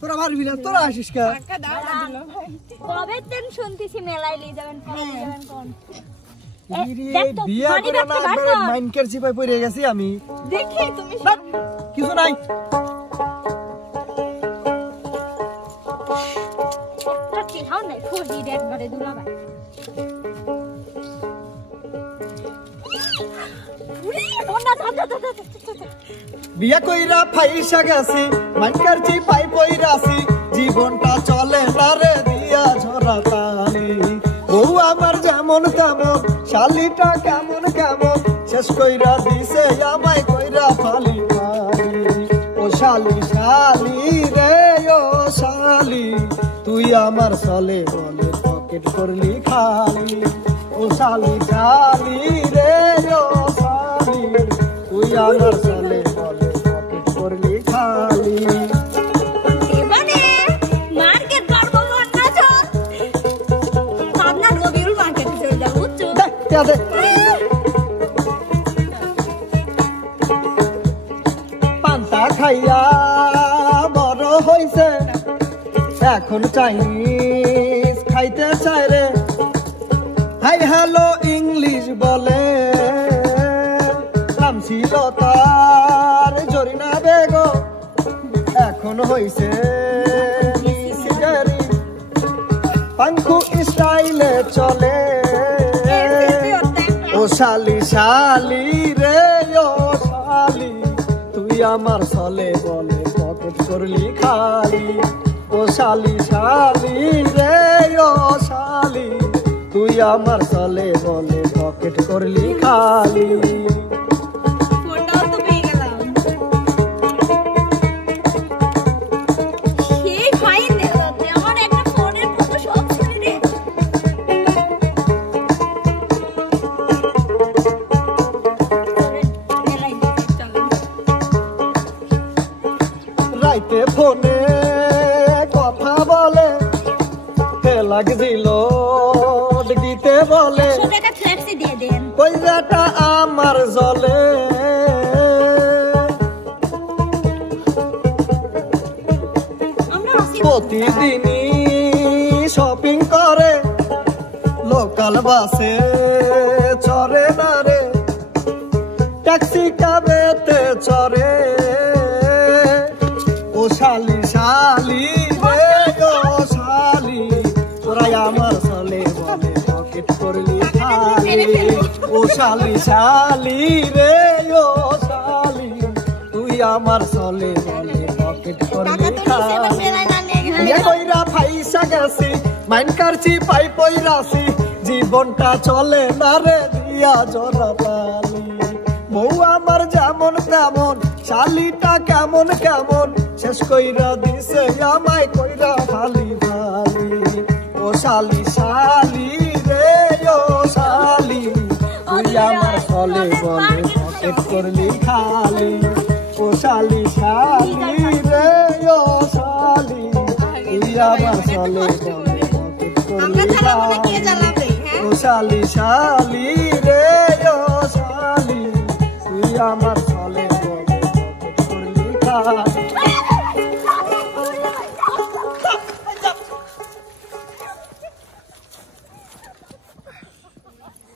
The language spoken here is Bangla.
তোরা মারবি না, তোরা আসিস কে? কবে তেন শুনতেছি মেলায় নিয়ে যাবেন, কবে নিয়ে যাবেন কোন? বিয়া করে না মাইনকের চিপায় পড়ে গেছি আমি। দেখি তুমি কিছু নাই। চিনাও নাই, ফুলি একবারে দুলাভাই। বিয়া কইরা ফাইসা গেছি, মাইনকের চিপায় পড়াছি, জীবনটা চলে না রে দিয়া ঝরা তালি। ও আমার যেমন তেমন, শালিটা কেমন কেমন, শেষ কইরা দিছে আমায় কইরা ফালি ফালি। ও শালি শালি রে ও শালি, তুই আমার চলে বলে পকেট করলি খালি। ও শালি শালি রে ও শালি, তুই আমার চলে বলে পকেট করলি খালি। পান্তা খাইয়া বড় হইছে, এখন চাইনিজ খাইতে চাই রে। হাই হ্যালো ইংলিশ বলে, নাম ছিল তার জরিনা বেগম, এখন হইছে সিগারি। পাঙ্খু স্টাইলে চলে, ও শালি শালি রে ও শালি, তুই আমার চলে বলে পকেট করলি খালি। ও শালি শালি রে ও শালি, তুই আমার চলে বলে পকেট করলি খালি। রাইতে ফোনে কথা বলে, তেলাক দিল দিতে বলে, পয়সাটা আমার জলে। প্রতিদিনই শপিং করে, লোকাল বাসে চড়ে না রে, ট্যাক্সি ক্যাবেতে চড়ে। ও শালি শালি রে ও শালি, তোরাই আমার চলে বলে পকেট করলি খালি। ও শালি শালি রে ও শালি, তুই আমার চলে বলে পকেট করলি খালি। বিয়া কইরা ফাইসা গেছি, মাইনকার চিপাই পইরাছি, জীবনটা চলে না রে দিয়া জরা তালি। বউ আমার যেমন তেমন, শালিটা কেমন কেমন, শেষ কইরা দিছে আমায় কইরা ফালি ফালি। ও শালি শালি রে ও শালি, তুই আমার চলে বলে পকেট করলি খালি। ও শালি শালি রে ও শালি, তুই আমার চলে বলে পকেট করলি খালি। ও শালি শালি রে ও শালি, তুই আমার চলে বলে পকেট করলি খালি।